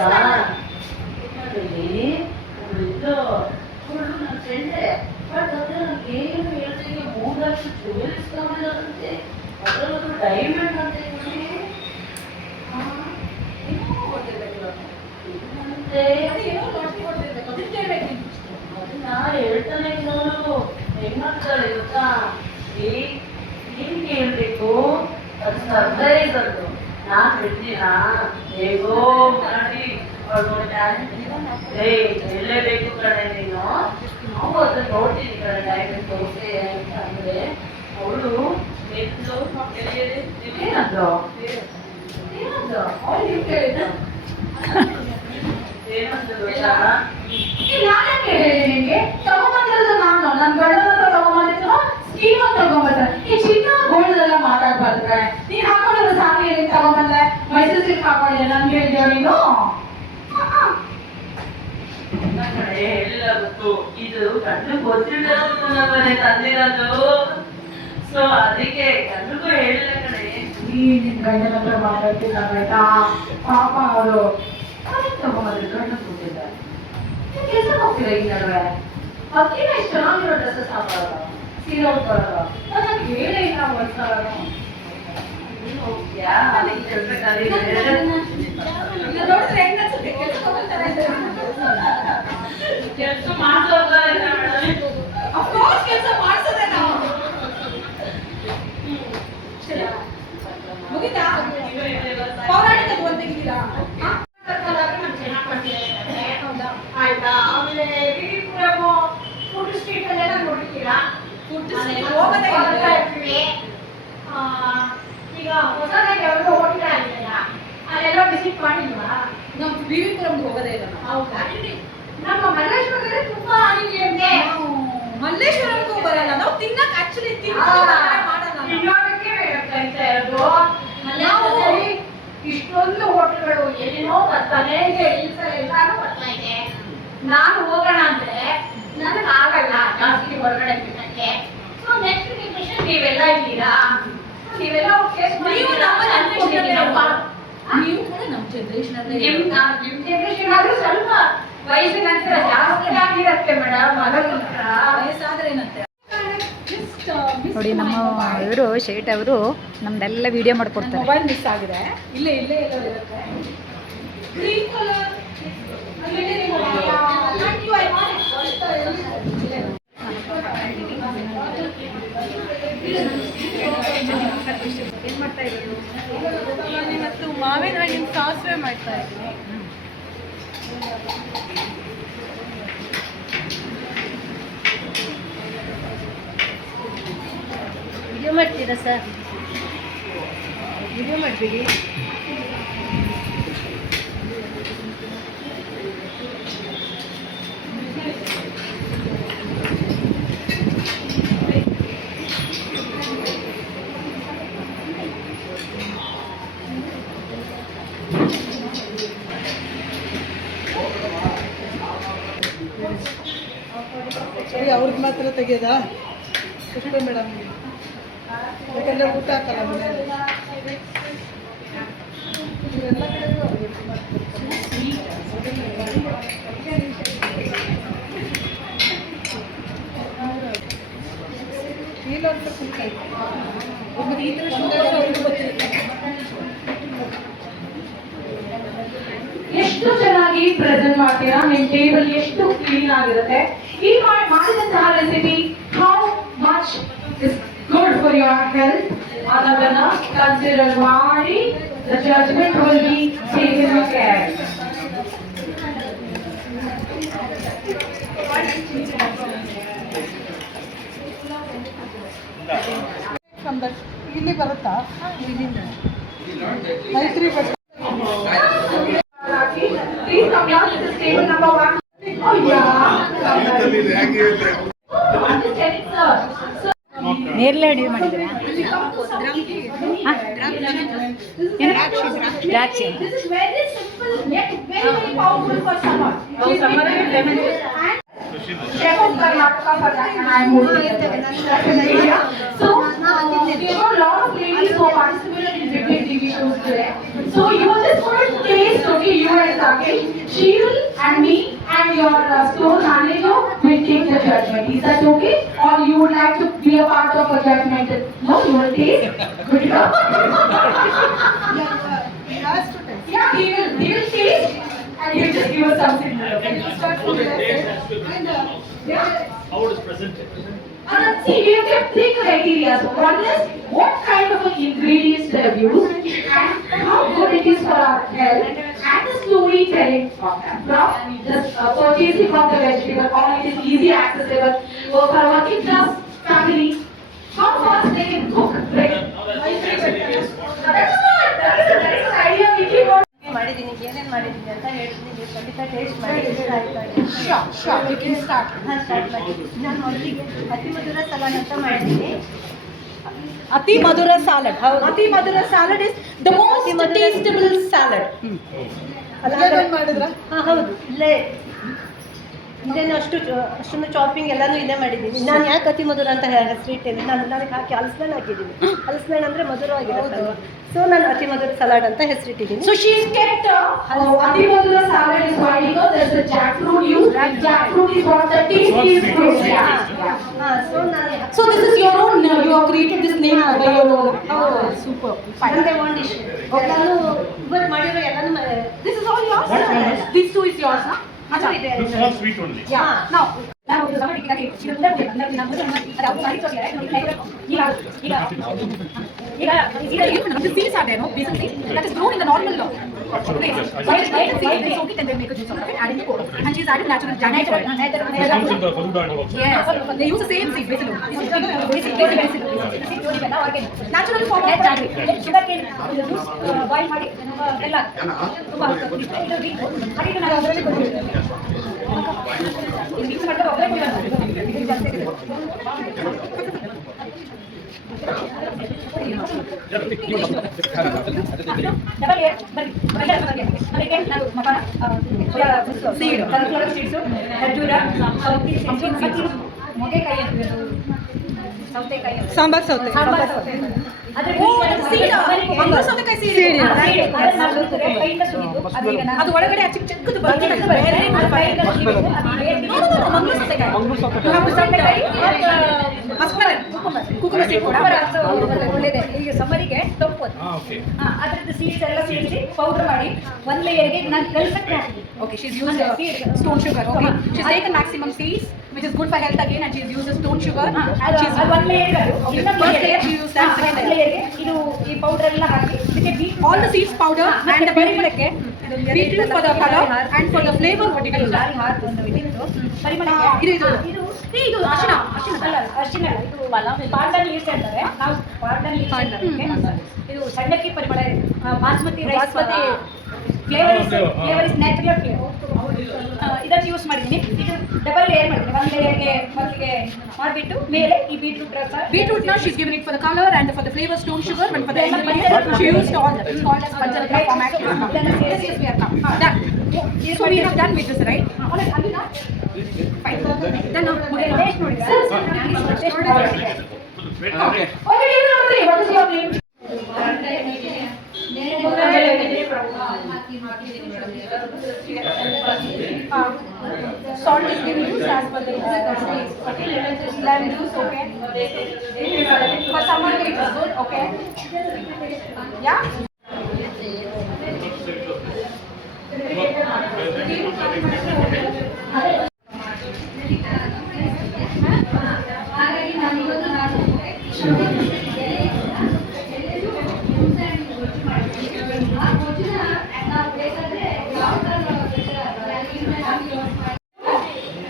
ನನ್ನ ಫ್ರೆಂಡೇ ಬಟ್ ಅದ್ರ ನನಗೆ ಏನು ಹೇಳ್ತೀನಿ 3 ಲಕ್ಷ ಜ್ಯುವೆಲ್ಸ್ ತಗೊಂಡಿದ್ದಾರಂತೆ ಅದರಲ್ಲೂ ಡೈಮಂಡ್ ಅಂತ ಹೇಳಿ ಅದನ್ನ ಹೇಳ್ತಾನೆ ಇದ್ದವನು ಹೆಂಗ್ ಮಾಡ್ತಾಳೆ ಗೊತ್ತಾ ಏನ್ ಕೇಳ್ಬೇಕು ಅದು ಸರ್ಪ್ರೈಸ್ ಅದು ನಾನ್ ಹೇಳ್ತೀನಾ ಹೇಗೋ ಮಾಡಿ ಹೇಳಲೇಬೇಕು ಕಣೆ ನೀನು ನಾವು ಅದನ್ನ ನೋಡ್ತೀನಿ ಕಣೆ ಡೈಮಂಡ್ ತೋರಿಸಿ ಅಂತ ಅಂದ್ರೆ ಅವಳು ಏನಂದ್ರು ಅವಳು ಕೇಳಿದ ನಾನೇ ಕೇಳಿದೆ ನಿನ್ಗೆ ತಗೊಂಬಂದಿರೋದು ನಾನು ನನ್ನ ಗಂಡನ ಹತ್ರ ತಗೊಂಬಂದಿದ್ರು ಸ್ಕೀಮ್ ಅಂತ ತಗೊಂಬಂದ್ರೆ ಈ ಚಿನ್ನ ಗೋಲ್ಡೆಲ್ಲ ಮಾತಾಡ್ಬಾರ್ದು ಕಣೆ ನೀನ್ ಹಾಕೊಂಡಿರೋ ಸಾಂಗ್ ಹೇಳಿ ತಗೊಂಬಂದ್ರೆ ಮೈಸೂರು ಸಿಲ್ಕ್ ಹಾಕೊಂಡಿದ್ದೆ ನನ್ಗೆ ಹೇಳಿದ್ಯೋ ನೀನು ಎಲ್ಲ ಗೊತ್ತು ಇದು ಗಂಡು ಗೊತ್ತಿರೋದು ನಮ್ಮನೆ ತಂದಿರೋದು ಸೊ ಅದಕ್ಕೆ ಗಂಡಿಗೂ ಹೇಳಿಲ್ಲ ಕಣೆ ನಿನ್ ಗಂಡನ ಹತ್ರ ಮಾತಾಡ್ತಿಲ್ಲ ಆಯ್ತಾ ಪಾಪ ಅವರು ತಗೊಂಬಂದ್ರೆ ಗಂಡ ಕೂತಿದ್ದಾರೆ ಕೆಲಸ ಹೋಗ್ತೀರಾ ಈ ನಡುವೆ ಅದಕ್ಕಿಂತ ಎಷ್ಟು ಚೆನ್ನಾಗಿರೋ ಡ್ರೆಸ್ಸಸ್ ಹಾಕೊಳ್ಳೋದು ಸೀರೆ ಉಟ್ಕೊಳ್ಳೋದು ನನಗೆ ಹೇಳೇ ಇಲ್ಲ ವರ್ಷಗಳನ್ನು ಹೋಗ್ತೀಯಾ ಅದಕ್ಕೆ ಕೆಲಸ ಮಾಡ್ತಾರೆ ಕೆಲಸ ಮಾಡ್ಸೋದೇ ನಾವು ಮುಗಿತಾ ಪೌರಾಣಿಕ ಓದ್ತಿದ್ದೀರಾ ಆಯ್ತಾ ಆಮೇಲೆ ಫುಡ್ ಸ್ಟ್ರೀಟ್ ಅಲ್ಲೆಲ್ಲ ನೋಡಿರ್ತೀರಾ ಈಗ ಹೊಸದಾಗಿ ಯಾವ್ದೋ ಹೋಟೆಲ್ ಆಗಿದೆಯಲ್ಲ ಅಲ್ಲೆಲ್ಲ ವಿಸಿಟ್ ಮಾಡಿಲ್ವಾ ನಾವು ವಿವಿಪುರಂಗೆ ಹೋಗೋದೇ ಇಲ್ಲ ಹೌದಾ ನಮ್ಮ ಮಲ್ಲೇಶ್ವರದಲ್ಲಿ ತುಂಬಾ ಆಗಿದೆ ಅಂತೆ ಮಲ್ಲೇಶ್ವರಂಗೂ ಬರಲ್ಲ ನಾವು ತಿನ್ನಕ್ ಆಕ್ಚುಲಿ ತಿನ್ನೋದಕ್ಕೆ ಹೇಳ್ತಾ ಇರೋದು ಮಲ್ಲೇಶ್ವರದಲ್ಲಿ ಇಷ್ಟೊಂದು ಹೋಟೆಲ್ಗಳು ಏನೇನೋ ಬರ್ತಾನೆ ಇದೆ ಎಲ್ಲಾನು ಬರ್ತಾ ಇದೆ ನಾನು ಹೋಗೋಣ ಅಂದ್ರೆ ನನಗೆ ಆಗಲ್ಲ ಜಾಸ್ತಿ ಹೊರಗಡೆ ತಿನ್ನಕ್ಕೆ ಸೊ ನೆಕ್ಸ್ಟ್ ಡಿಸಿಷನ್ ನೀವೆಲ್ಲ ಇದ್ದೀರಾ ನೀವೆಲ್ಲ ನೀವು ಕೂಡ ನಮ್ಮ ಜನರೇಷನ್ ಅಲ್ಲಿ ನಿಮ್ಮ ಜನರೇಷನ್ ಆದ್ರೂ ಸ್ವಲ್ಪ ವಯಸ್ಸಿನ ನಂತರ ಜಾಸ್ತಿ ಆಗಿರುತ್ತೆ ಮೇಡಮ್ ವಯಸ್ಸಾದ್ರೆ ಏನಂತೆ ನೋಡಿ ನಮ್ಮ ಇವರು ಶೇಟ್ ಅವರು ನಮ್ದೆಲ್ಲ ವಿಡಿಯೋ ಮಾಡ್ಕೊಡ್ತಾರೆ ಮೊಬೈಲ್ ಮಿಸ್ ಆಗಿದೆ ಇಲ್ಲೇ ಇಲ್ಲೇ ಎಲ್ಲ ಇರುತ್ತೆ ಗ್ರೀನ್ ಕಲರ್ ಏನ್ ಮಾಡ್ತಾ ಇರೋದು ಇವತ್ತು ಮಾವಿನ ಹಣ್ಣಿನ ಸಾಸಿವೆ ಮಾಡ್ತಾ ಇದ್ದೀನಿ ವಿಡಿಯೋ ಮಾಡ್ತೀರಾ ಸರ್ ವಿಡಿಯೋ ಮಾಡ್ತೀವಿ ಸರಿ ಅವ್ರಿಗೆ ಮಾತ್ರ ತೆಗೆಯೋದಾ ಕೃಷ್ಣ ಮೇಡಮ್ ಯಾಕಂದರೆ ಊಟ ಹಾಕಲ್ಲ ಮನೆಯಲ್ಲಿ ಎಲ್ಲ ಕಡೆಗೂ ಇಲ್ಲ ಅಂತ ಕುಂತಾಯಿ ಒಬ್ಬರು ಈ ಥರ ಅವ್ರಿಗೆ ಗೊತ್ತಿರುತ್ತೆ ಎಷ್ಟು ಚೆನ್ನಾಗಿ ಪ್ರೆಸೆಂಟ್ ಮಾಡ್ತೀರಾ ನಿಮ್ಮ ಟೇಬಲ್ ಎಷ್ಟು ಕ್ಲೀನ್ ಆಗಿರುತ್ತೆ ಈ ಮಾಡಿದಂತಹ recipe how much is good for your health ಅನ್ನೋದನ್ನ ಕನ್ಸಿಡರ್ ಮಾಡಿ the judgment will be taken care ಇಲ್ಲಿ ಬರುತ್ತಾ ಇಲ್ಲಿಂದ ಮೈತ್ರಿ ಬಸ್ ನೇರಳೆ ಅಡುಗೆ ಮಾಡಿದ್ರೆ ದ್ರಾಕ್ಷಿ So, a lot of ladies who participated in shoes today. So you are just going to taste, okay, you and Rakesh. Sheil and me and your store manager will take the judgment. Is that okay? Or you would like to be a part of a judgment? No, you will taste. Good enough. He has to taste. Yeah, he will taste and he will just give us something. Okay? Start from the side. And Yeah. How it is presented. See, we have kept three criteria. One is what kind of ingredients they have used and how good it is for our health and the storytelling from just purchasing of the vegetable, or it is easy accessible for our working class family. How fast they can cook, right? That is an idea we keep on. ಮಾಡಿದ್ದೀನಿ ಏನೇನು ಮಾಡಿದ್ದೀನಿ ಅಂತ ಹೇಳ್ತೀನಿ ನೀವು ಖಂಡಿತ taste ಮಾಡಿ Sure, you can start. Start ಮಾಡಿ ನಾನು ಮೊದಲಿಗೆ ಅತಿ ಮಧುರ ಸಲಾಡ್ ಅಂತ ಮಾಡಿದ್ದೀನಿ ಅತಿ ಮಧುರ salad. Ati Madura salad is the most tasteable salad. ಅಲ್ಲೇನು ಮಾಡಿದ್ರ? ಹಾಂ ಹೌದು ಇಲ್ಲೇ ಇದೇನು ಅಷ್ಟೊಂದು ಚಾಪಿಂಗ್ ಎಲ್ಲನೂ ಇಲ್ಲೇ ಮಾಡಿದ್ದೀನಿ. ನಾನು ಯಾಕೆ ಅತಿ ಮಧುರ ಅಂತ ಹೆಸರು ಇಟ್ಟೇನೆ, ನಾನು ನನಗೆ ಹಾಕಿ ಹಲಸಿನ ಹಾಕಿದ್ದೀನಿ. ಹಲಸಿನ ಅಂದರೆ ಮಧುರವಾಗಿರುತ್ತೆ, ಸೊ ನಾನು ಅತಿ ಮಧುರ ಸಲಾಡ್ ಅಂತ ಹೆಸರಿಟ್ಟಿದ್ದೀನಿ. So she's kept Ati Madura salad is why because there's the jackfruit used. Jackfruit is one of the tastiest fruits. Yeah. ಹಾಂ ಸೊ ನಾನು So this is your own. You have created this name by your own. Oh, super. ಒಂದೇ ಒಂದು dish ಎಲ್ಲನೂ ಇವತ್ತು ಮಾಡಿರೋ ಎಲ್ಲನೂ This is all yours. These two is yours, huh? ಅದು ಇದೆ. Looks all sweet only. Yeah. Now. The seeds are there, no? Basic seeds that is grown in the normal place. White seeds, they soak it and they make a juice out of it, adding the cocoa. And she's added natural Comes in the Falooda also. Yes, they use the same seeds basically. Natural form of jaggery. Sugar cane juice boil ಮಾಡಿ ಬೆಲ್ಲ ತುಂಬಾ ಇದು ಬೇಕು. ಹಾಗೆ ನಾನು ಅದರಲ್ಲಿ ಕೊಡ್ತೀನಿ. ಇದು ಮಿಕ್ಸ್ ಮಾಡ್ಕೊಂಡು ಒಬ್ಬರೇ ಡಬಲ್ ಏರ್ ಬನ್ನಿ ಅದಕ್ಕೆ ನಾನು ಮಕಾನ ಸೀಡ್ ಸನ್ಫ್ಲವರ್ ಸೀಡ್ಸು ಖರ್ಜೂರ ಮೊಗೆಕಾಯಿ ಸೌತೆಕಾಯಿ ಸಾಂಬಾರ್ ಸೌತೆ. ಅದ್ರ ಅದು ಒಳಗಡೆ ಚಿಕ್ಕ ಚಿಕ್ಕದು ಒಳ್ಳೆದೆ ಈಗ ಸಮರಿಗೆ ತಪ್ಪು ಅದ್ರದ್ದು ಸೀಡ್ಸ್ ಎಲ್ಲ ಸೇರಿಸಿ ಪೌಡರ್ ಮಾಡಿ ಒಂದ್ ಲೇಯರ್ಗೆ ನಾನು ಕಲ್ಸಕ್ಕೆ ಹಾಕಿದ್ದೀನಿ. Okay, she's used stone sugar. Okay, she's taken maximum seeds, which is good for health again, and she's used stone sugar. And she's one layer. First layer she used that. Second layer ಇದು ಈ powder ಎಲ್ಲ ಹಾಕಿ ಇದಕ್ಕೆ all the seeds powder and the ಪರಿಮಳಕ್ಕೆ beetroot for the color and for the flavor what you can use. ಪರಿಮಳಕ್ಕೆ ಇದು ಅರಿಶಿನ ಇದು pardon leaves ಅಂತಾರೆ. ನಾವು pardon leaves ಅಂತಾರೆ. ಇದು ಸಣ್ಣಕ್ಕಿ ಪರಿಮಳ, basmati rice flavour is natural flavour. ಇದಕ್ಕೆ ಯೂಸ್ ಮಾಡಿದ್ದೀನಿ. ಇದು ಡಬಲ್ ಲೇಯರ್ ಮಾಡಿದ್ದೀನಿ. ಒಂದು ಲೇಯರ್ಗೆ ಮೊದಲಿಗೆ ಮಾಡಿಬಿಟ್ಟು ಮೇಲೆ ಈ ಬೀಟ್ರೂಟ್ ರಸ. Beetroot now she's given it for the color and for the flavor stone sugar, but for the ingredients she used all that. It's called as Pancharatra format. Yes, we are come. Done. So we have done with this, right? Fine. Then now taste ನೋಡಿ. Okay. Okay, you know what is your name? Salt is given use as per the taste. Okay, lemon juice, okay. For summer it is good, okay. Yeah.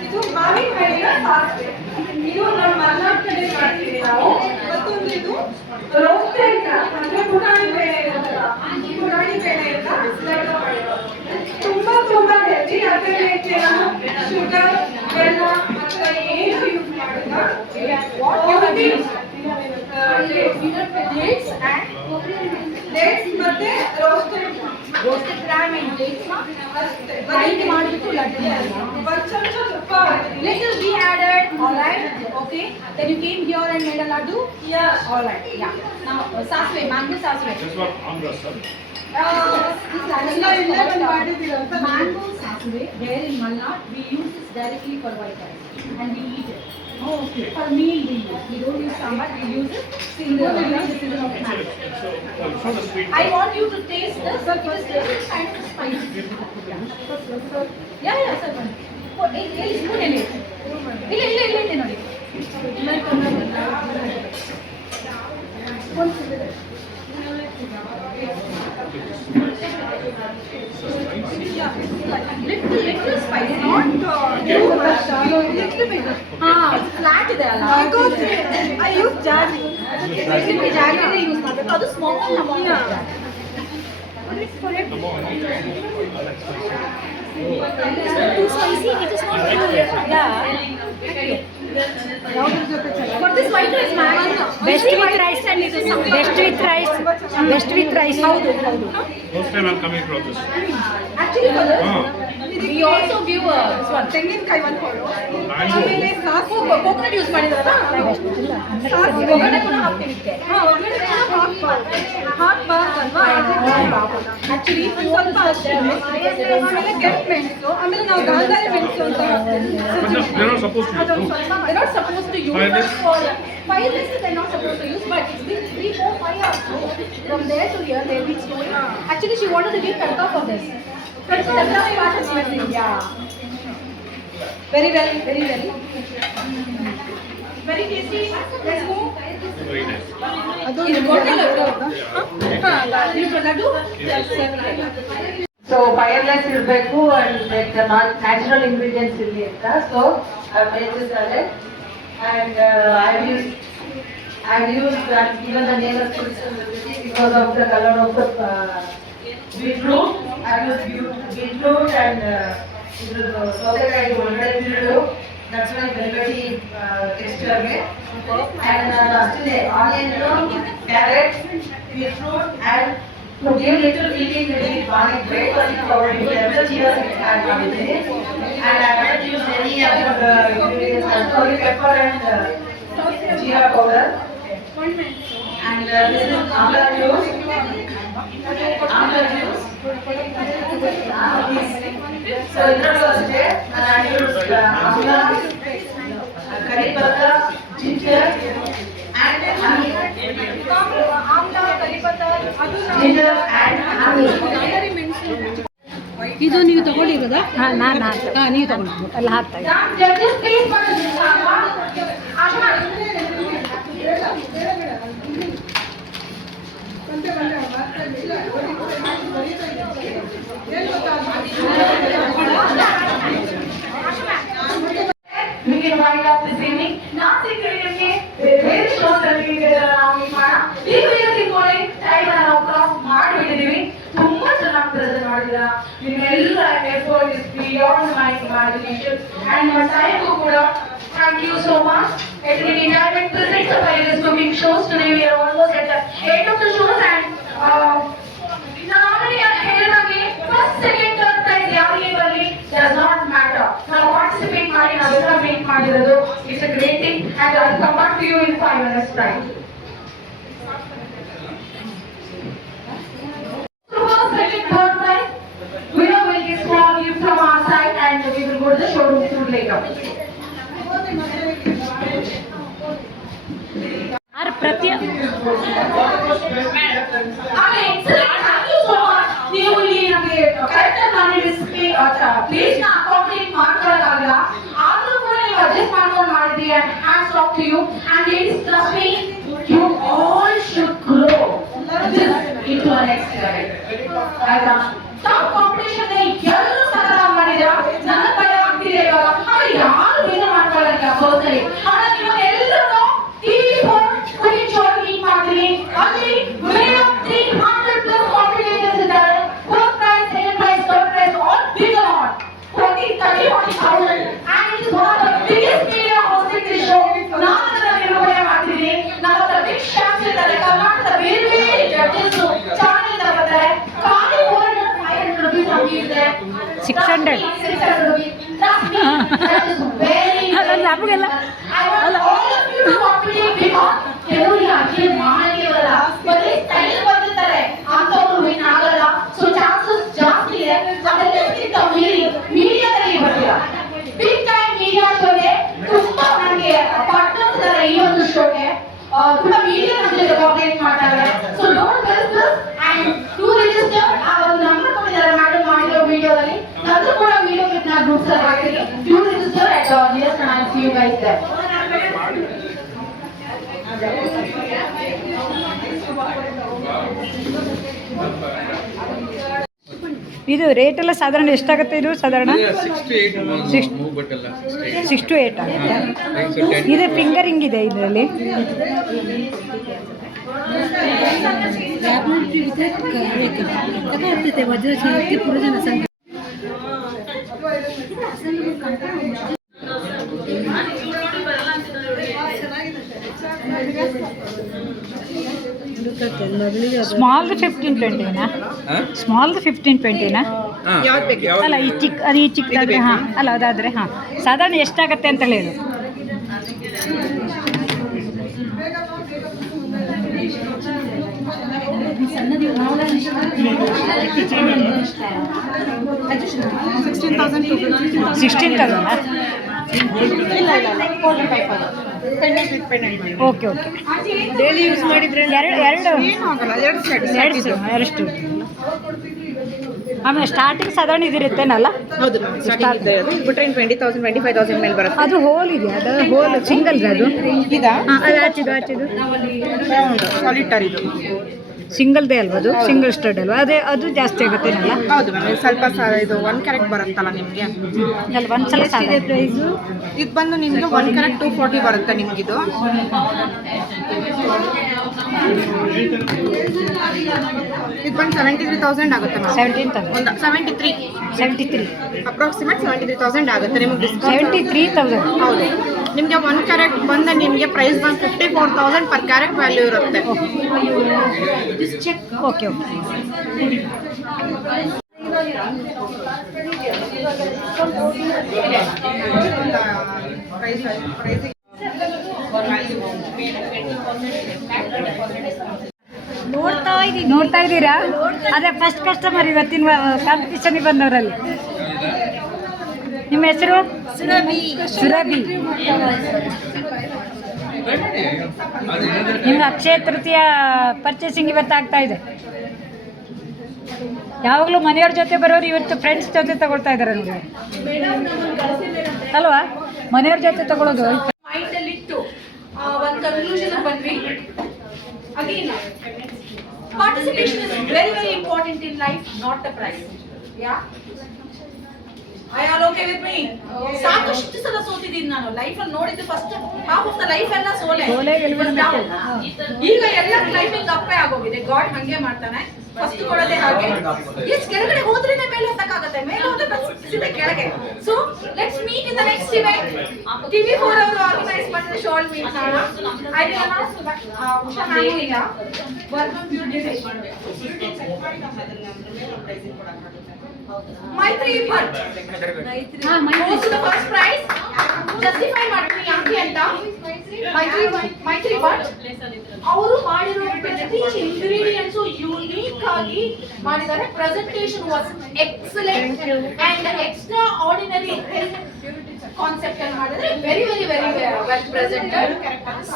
ಇದು ಮಾವಿನ ಹಣ್ಣಿನ ಸಾಸಿವೆ. ಇದು ನಮ್ಮ ಮಲೆನಾಡು ಕಡೆ ಮಾಡ್ತೀವಿ ನಾವು. ಮತ್ತೊಂದು ಇದು ರೋಸ್ಟೆಡ್ ಅಂದ್ರೆ ಪುಟಾಣಿ ಬೇಳೆ ಇರುತ್ತಲ್ಲ, ಈ ಪುಟಾಣಿ ಬೇಳೆಯಿಂದ ಲಡ್ಡು ಮಾಡಿರೋದು. ತುಂಬಾ ಹೆಲ್ದಿ. ಅದಕ್ಕೆ ನಾನು ಶುಗರ್, ಬೆಲ್ಲ ಅಥವಾ ಏನು ಯೂಸ್ ಮಾಡಿಲ್ಲ. ಡೇಟ್ಸ್ ಮತ್ತೆ ರೋಸ್ಟೆಡ್ ಗ್ರಾಮ್ ಅಂಡ್ ಡೇಟ್ಸ್ ಅಷ್ಟೇ. ಮಾಡಿಬಿಟ್ಟು ಲಡ್ಡು ಒಂದು ಚಮಚ ತುಪ್ಪ ಹಾಕಿದ್ದೀನಿ. Little we added All right. Okay. Then you came here and made a laddu. Yeah. All right. Yeah. Now sasve, mango sasve. This one Andhra, sir. This laddu ಇಲ್ಲ, is ಇಲ್ಲೇ called, ಬಂದು ಮಾಡಿದ್ದೀರಂತ mango sasve. There in Malnad, we use this directly for white rice and we eat it. Oh, okay. For meal we use. We don't use sambar. We use it in the season of It's mango. it's not a sweet. I want you to taste this. It is little kind of spicy. Yeah, yeah, sir. Oh, spoon ಇಲ್ಲಿ. ಇಲ್ಲ ನೋಡಿ. Little spicy, not too much. Little bit. It's flat ಇದೆ ಅಲ್ಲ. I use jaggery. Jaggery use ಮಾಡಬೇಕು. ಅದು small amount. Too spicy, it is not too. Yeah. ಯಾವ್ದ್ರ ಜೊತೆ ಚೆನ್ನಾಗಿ For this white rice, ma'am. Best with rice. Best with rice. Best with rice. ಹೌದು. First time I'm coming across this. Actually for this, Ah, we also give this one. ತೆಂಗಿನಕಾಯಿ ಒಂದು ಕೊಡು mango. ಆಮೇಲೆ sauce coconut use ಮಾಡಿದ್ರಲ್ಲ ಒಗ್ಗರಣೆ ಕೂಡ ಹಾಕ್ತೀವಿ ಇದಕ್ಕೆ. ಹಾಕ್ಬಾರ್ದಲ್ವಾ ಆಕ್ಚುಲಿ ಸ್ವಲ್ಪ ಅಷ್ಟೇ ಆಮೇಲೆ ಕೆಂಪು ಮೆಣಸು ಆಮೇಲೆ ನಾವು ಗಾಂಧಾರಿ ಮೆಣಸು ಅಂತ But they're not supposed to use. they're No. not supposed to use Five that days? for 5 days they're not supposed to use, but it's been 3, 4, 5 hours. From there to here they'll be storing. Actually she wanted to give tadka for this. Tadka we want to see. Yeah. Very well, very well. Very tasty. Let's go. Very nice. ಅದು ಇದು ನಿಮ್ಗೆ laddu. laddu. laddu? So fireless ಇರಬೇಕು and like natural ingredients ಇರಲಿ ಅಂತ so ಬೇಯಿಸಿದ್ದಾರೆ and I've used even the name of because of the color of the beetroot. I've used beetroot and ಸೌತೆಕಾಯಿ ಒಳಗಡೆ ಬಿಡು that's why velvety texture ಗೆ and ಅಷ್ಟಿದೆ onion carrot beetroot and to give little feeling really garlic breakfast already here and I haven't used any of the ingredients curry pepper and jeera powder and this is amla juice so idrallu ashte I used amla curry pepper ginger and honey ginger and honey ಇದು ನೀವು ತಗೊಂಡಿರೋದಾ ನಾನು ನೀವು ತಗೊಂಡು ಎಲ್ಲ ಹಾಕ್ತಾ ಇದ್ದೀನಿ. Judges, please put we can wind up this evening. Not secretly, very short certificate ನಾವು ಈ ಮಾಡ ಈಗ ತಿಳ್ಕೊಳ್ಳಿ ಟೈಮ್ ನಾವು ಕ್ರಾಸ್ ಮಾಡಿಬಿಟ್ಟಿದ್ದೀವಿ ತುಂಬಾ ಚೆನ್ನಾಗಿ ಪ್ರೆಸೆಂಟ್ ಮಾಡಿದ್ದೀರಾ ನಿಮ್ಮೆಲ್ಲ effort is beyond my imagination and my ಟೈಮ್ಗೂ ಕೂಡ thank you so much. It will be time and present the various cooking shows. Today we are almost at the end of the shows and ನಾನು already ಹೇಳಿದಾಗೆ first, second, third prize ಯಾರಿಗೆ ಬರಲಿ does not matter. ನಾವು participate ಮಾಡಿ ನಾವೆಲ್ಲ make ಮಾಡಿರೋದು it's a great thing and I'll come back to you in 5 minutes time. First, second, third prize winner will get small gift from our side and we will go to the showroom food later. ಆರು ಪ್ರತಿ ನೀವು ಇಲ್ಲಿ ನಮಗೆ correct ನಾನು recipe place ನ accommodate ಮಾಡ್ಕೊಳ್ಳೋಕ್ಕಾಗಲ್ಲ ಆದ್ರೂ ಕೂಡ ನೀವು ಅಡ್ಜಸ್ಟ್ ಮಾಡ್ಕೊಂಡು ಮಾಡಿದ್ರಿ and hands off to you and ladies trust me you all should grow into a next level ಆಯ್ತಾ ಟಾಪ್ ಕಾಂಪಿಟೇಷನ್ ಎಲ್ಲರೂ ಸಕಲ ಮಾಡಿದ್ರ ನನ್ನ ಭಯ ಆಗ್ತಿದೆ ಇವಾಗ ಆದ್ರೆ ಯಾರು ಏನು ಮಾಡ್ಕೊಳ್ಳಲ್ಲ ಪರ್ಸನಲಿ ಆದ್ರೆ ನಿಮ್ಮನ್ನೆಲ್ಲರೂ ಕುಕಿಂಗ್ ಶೋ ಮೀಟ್ ಮಾಡ್ತೀನಿ ಅಲ್ಲಿ ಮಿನಿಮಮ್ 300+ ಕಾಂಪಿಟೇಟರ್ಸ್ ಇದ್ದಾರೆ first prize second prize third prize all big amount 40,000 and it is one of the biggest media hosting this show. ನಾನು ಅದನ್ನ ನಿರ್ವಹಣೆ ಮಾಡ್ತೀನಿ ನಮ್ಮ ಹತ್ರ ಬಿಗ್ ಶಾಪ್ಸ್ ಇದ್ದಾರೆ ಕರ್ನಾಟಕದ ಬೇರೆ ಬೇರೆ ಜಡ್ಜಸ್ ಚಾನೆಲ್ ಇಂದ ಬರ್ತಾರೆ ಖಾಲಿ 400-500 ರೂಪಾಯಿ ನಮಗೆ ಇದೆ 600 ರೂಪಾಯಿ. Trust me, that is very ನಮಗೆಲ್ಲ I want all of you to compete because ಕೆಲವರು ಯಾಕೆ ಮಾಡಲಿಲ್ಲ ಬರೀ ಸ್ಟೈಲ್ ಬಂದಿರ್ತಾರೆ ಅಂತವರು ವಿನ್ ಆಗಲ್ಲ ಸೊ ಚಾನ್ಸಸ್ ಜಾಸ್ತಿ ಇದೆ ಅದೆಲ್ಲಕ್ಕಿಂತ ಮೀಡಿಯಾದಲ್ಲಿ ಬರ್ತೀರಾ ಬಿಗ್ ಟೈಮ್ ಮೀಡಿಯಾ ಶೋಗೆ ತುಂಬಾ ನನಗೆ ಪಾರ್ಟ್ನರ್ಸ್ ಇದ್ದಾರೆ ಈ ಒಂದು ಶೋಗೆ ತುಂಬಾ ಮೀಡಿಯಾ ನಮಗೆ ಕೋಆಪರೇಟ್ ಮಾಡ್ತಾರೆ so don't miss this and to register ಆ ಒಂದು ನಂಬರ್ ಕೊಟ್ಟಿದ್ದಾರೆ ಮೇಡಮ್ ಮಾಡಿರೋ ವಿಡಿಯೋದಲ್ಲಿ ನಂದು ಕೂಡ ವಿಡಿಯೋ ಕ್ಲಿಪ್ ನ ಗ್ರೂಪ್ಸ್ ಅಲ್ಲಿ ಹಾಕಿದ್ದೀನಿ to register at G S and I see you guys there ಇದು ರೇಟ್ ಎಲ್ಲ ಸಾಧಾರಣ ಎಷ್ಟಾಗುತ್ತೆ ಇದು ಸಾಧಾರಣ 6 to 8 ಆಗುತ್ತೆ ಇದು ಫಿಂಗರಿಂಗ್ ಇದೆ ಇದರಲ್ಲಿ ಸ್ಮಾಲ್ 15-20ನಾ ಸ್ಮಾಲ್ 15-20ನಾ ಅಲ್ಲ ಈ ಚಿಕ್ಕ ಅದು ಈ ಚಿಕ್ಕದಾದ್ರೆ ಹಾಂ ಅಲ್ಲ ಅದಾದರೆ ಹಾಂ ಸಾಧಾರಣ ಎಷ್ಟಾಗತ್ತೆ ಅಂತ ಹೇಳು ಓಕೆ ಓಕೆ ಡೈಲಿ ಯೂಸ್ ಮಾಡಿದ್ರೆ ಎರಡು ಆಮೇಲೆ ಸ್ಟಾರ್ಟಿಂಗ್ ಸಾಧಾರಣ ಇದಿರುತ್ತೇನಲ್ಲ ಹೌದು ಬಿಟ್ರೆ 20,000 25,000 ಮೇಲೆ ಬರುತ್ತೆ ಅದು ಹೋಲ್ ಇದೆ ಅದು ಹೋಲ್ ಸಿಂಗಲ್ ಅದು ಇದಾ ಅದು ಆಚಿದು ಸಾಲಿಟರ್ ಇದು ಸಿಂಗಲ್ದೇ ಅಲ್ವಾ ಅದು ಸಿಂಗಲ್ ಸ್ಟಡ್ ಅಲ್ವಾ ಅದೇ ಅದು ಜಾಸ್ತಿ ಆಗುತ್ತೇನಲ್ಲ ಹೌದು ಮ್ಯಾಮ್ ಸ್ವಲ್ಪ ಇದು 1 ಕ್ಯಾರೆಟ್ ಬರುತ್ತಲ್ಲ ನಿಮಗೆ ಅಲ್ಲ ಒಂದ್ಸಲ ಇದೆ ಪ್ರೈಸು ಇದು ಬಂದು ನಿಮಗೆ 1 ಕ್ಯಾರೆಟ್ 240 ಬರುತ್ತೆ ನಿಮಗಿದು ಇದು ಬಂದು 73,000 ಆಗುತ್ತೆ ಮ್ಯಾಮ್ 73 ಅಪ್ರಾಕ್ಸಿಮೇಟ್ 73,000 ಆಗುತ್ತೆ ನಿಮಗೆ 73,000 ಹೌದು ನಿಮಗೆ 1 ಕ್ಯಾರೆಟ್ ಬಂದು ನಿಮಗೆ ಪ್ರೈಸ್ ಬಂದು 54,000 ಪರ್ ಕ್ಯಾರೆಟ್ ವ್ಯಾಲ್ಯೂ ಇರುತ್ತೆ ಓಕೆ ಓಕೆ ನೋಡ್ತಾ ಇದ್ದೀರಾ ಅದೇ ಫಸ್ಟ್ ಕಸ್ಟಮರ್ ಇವತ್ತಿನ ಕಾಂಪಿಟೇಷನ್ಗೆ ಬಂದವರಲ್ಲಿ ನಿಮ್ಮ ಹೆಸರು ಸುರಭಿ ನಿಮ್ಗೆ ಅಕ್ಷಯ ತೃತೀಯ ಪರ್ಚೇಸಿಂಗ್ ಇವತ್ತು ಆಗ್ತಾ ಇದೆ ಯಾವಾಗಲೂ ಮನೆಯವ್ರ ಜೊತೆ ಬರೋರು ಇವತ್ತು ಫ್ರೆಂಡ್ಸ್ ಜೊತೆ ತಗೊಳ್ತಾ ಇದ್ದಾರೆ ನೋಡಿ ಅಲ್ವಾ ಮನೆಯವ್ರ ಜೊತೆ ತಗೊಳ್ಳೋದು ಮೈಂಡಲ್ಲಿಟ್ಟು ಒಂದು ಕನ್ಕ್ಲೂಷನ್ ಬಂದ್ವಿ again participation is very very important in life not the prize yeah I all okay with me ಸಾಕಷ್ಟು ಸಲ ಸೋತಿದ್ದೀನಿ ನಾನು ಲೈಫಲ್ಲಿ ನೋಡಿದ್ದು first half of the life ಎಲ್ಲ ಸೋಲೆ ಈಗ ಎಲ್ಲ ಕ್ಲೈಂಬಿಂಗ್ ಅಪ್ಪೇ ಆಗೋಗಿದೆ ಗಾಡ್ ಹಂಗೆ ಮಾಡ್ತಾನೆ ಫಸ್ಟ್ ಕೊಡೋದೇ ಹಾಗೆ ಎಷ್ಟು ಕೆಳಗಡೆ ಹೋದ್ರೇನೆ ಮೇಲೆ ಹೋಗಕ್ಕಾಗತ್ತೆ ಮೇಲೆ ಹೋದ್ರೆ ಸೀದಾ ಕೆಳಗೆ so let's meet in the next event TV4 ಅವರು ಆರ್ಗನೈಸ್ ಮಾಡಿದ shall meet I will announce Usha ma'am ಇಲ್ಲ welcome you decide Maitri Bhat goes to the first prize justify ಮಾಡ್ತೀನಿ ಯಾಕೆ ಅಂತ ಮೈತ್ರಿ ಭಟ್ ಅವರು ಮಾಡಿರೋ ಪ್ರತಿ ಇಂಗ್ರೀಡಿಯೆಂಟ್ಸ್ ಯೂನಿಕ್ ಆಗಿ ಮಾಡಿದ್ದಾರೆ presentation was excellent and extra ordinary concept ಅಲ್ಲಿ ಮಾಡಿದ್ರೆ very very very well presented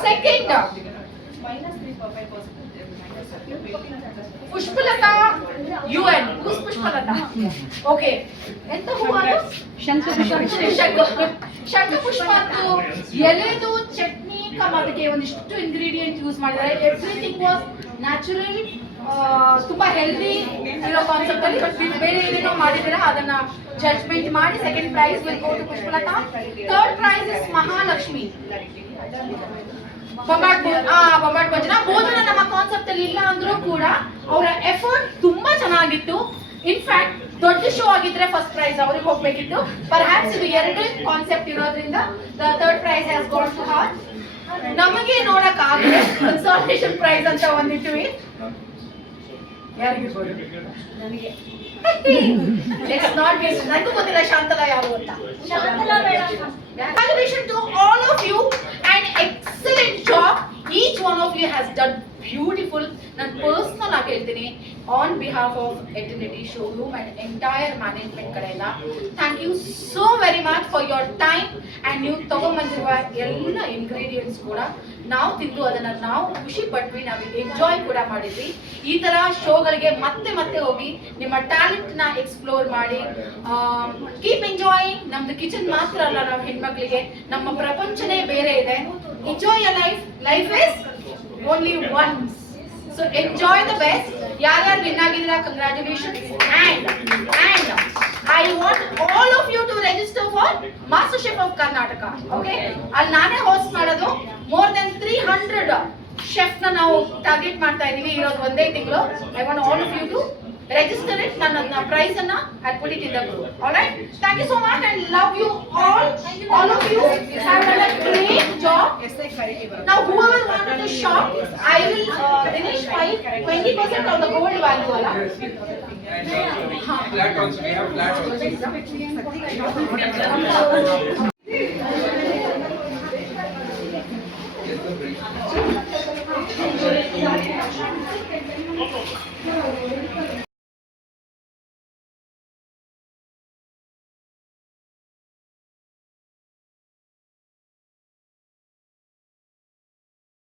second Pushpalatha UN who's Pushpalatha okay ಎಂತ ಹೂ ಅದು ಶಂಕು ಪುಷ್ಪ ಅಂತೂ ಎಲೆದು ಚಟ್ನಿ ಅದಕ್ಕೆ ಒಂದಿಷ್ಟು ಇಂಗ್ರೀಡಿಯೆಂಟ್ ಯೂಸ್ ಮಾಡಿದ್ದಾರೆ ಎವ್ರಿಥಿಂಗ್ ವಾಸ್ ನ್ಯಾಚುರಲ್ ತುಂಬಾ ಹೆಲ್ದಿ ಇರೋ ಕಾನ್ಸೆಪ್ಟ್ ಅಲ್ಲಿ ಬಟ್ ಬೇರೆ ಏನೇನೋ ಮಾಡಿದ್ರೆ ಅದನ್ನ ಜಡ್ಜ್ಮೆಂಟ್ ಮಾಡಿ second prize will go to Pushpalatha third prize is Mahalakshmi ಬೊಂಬಾಟ್ ಭೋಜನ ನಮ್ಮ ಕಾನ್ಸೆಪ್ಟ್ ಅಲ್ಲಿ ಇಲ್ಲ ಅಂದ್ರೂ ಕೂಡ ಅವರ ಎಫರ್ಟ್ ತುಂಬಾ ಚೆನ್ನಾಗಿತ್ತು ಇನ್ಫ್ಯಾಕ್ಟ್ ದೊಡ್ಡ ಶೋ ಆಗಿದ್ರೆ ಫಸ್ಟ್ ಪ್ರೈಸ್ ಅವ್ರಿಗೆ ಹೋಗ್ಬೇಕಿತ್ತು ಪರ್ಹ್ಯಾಪ್ಸ್ ಇದು ಎರಡೇ ಕಾನ್ಸೆಪ್ಟ್ ಇರೋದ್ರಿಂದ the third prize has got to her ನಮಗೆ ನೋಡಕ್ ಆಗಲ್ಲ ಕನ್ಸಾಲ್ಟೇಷನ್ ಪ್ರೈಸ್ ಅಂತ ಒಂದಿಟ್ವಿ ಯಾರಿಗಿರ್ಬೋದು ನನಗೆ ಲೆಟ್ಸ್ ನಾಟ್ ಗೆಸ್ ನನಗೂ ಗೊತ್ತಿಲ್ಲ ಶಾಂತಲಾ ಯಾರು ಅಂತ ಶಾಂತಲಾ ಬೇಡ Congratulations to all of you and excellent job. Each one of you has done beautiful. ನಾನು ಪರ್ಸನಲ್ ಆಗಿ ಹೇಳ್ತೀನಿ on behalf of eternity showroom and entire management ಕಡೆಯಿಂದ thank you so very much for your time and ನೀವು ತಗೊಂಬಂದಿರುವ ಎಲ್ಲ ingredients ಕೂಡ ನಾವು ತಿಂದು ಅದನ್ನು ನಾವು ಖುಷಿ ಪಟ್ವಿ, ನಾವು ಎಂಜಾಯ್ ಕೂಡ ಮಾಡಿದ್ವಿ. ಈ ಥರ ಶೋಗಳಿಗೆ ಮತ್ತೆ ಮತ್ತೆ ಹೋಗಿ ನಿಮ್ಮ ಟ್ಯಾಲೆಂಟ್ನ ಎಕ್ಸ್ಪ್ಲೋರ್ ಮಾಡಿ ಕೀಪ್ ಎಂಜಾಯಿಂಗ್. ನಮ್ದು ಕಿಚನ್ ಮಾತ್ರ ಅಲ್ಲ, ನಾವು ಹೆಣ್ಮಕ್ಳಿಗೆ ನಮ್ಮ ಪ್ರಪಂಚನೇ ಬೇರೆ ಇದೆ. Enjoy your life. Life is only once, so enjoy the best. ಯಾರ್ಯಾರು ವಿನ್ ಆಗಿದ್ದೀರಾ congratulation. and I want all of you to register for Master Chef of Karnataka. okay, ಅಲ್ಲಿ ನಾನೇ ಹೋಸ್ಟ್ ಮಾಡೋದು. more than 300 chef ನ ನಾವು target ಮಾಡ್ತಾ ಇದೀವಿ ಇರೋದು ಒಂದೇ ತಿಂಗಳು. I want all of you to register it. ನನ್ನ ಪ್ರೈಸ್ ಅನ್ನ I'll put it in the group. all right, thank you so much and love you all of you have done a great job. Now whoever wanted to shop, I will finish by 20% of the gold value alla. Flat also, we have flat also.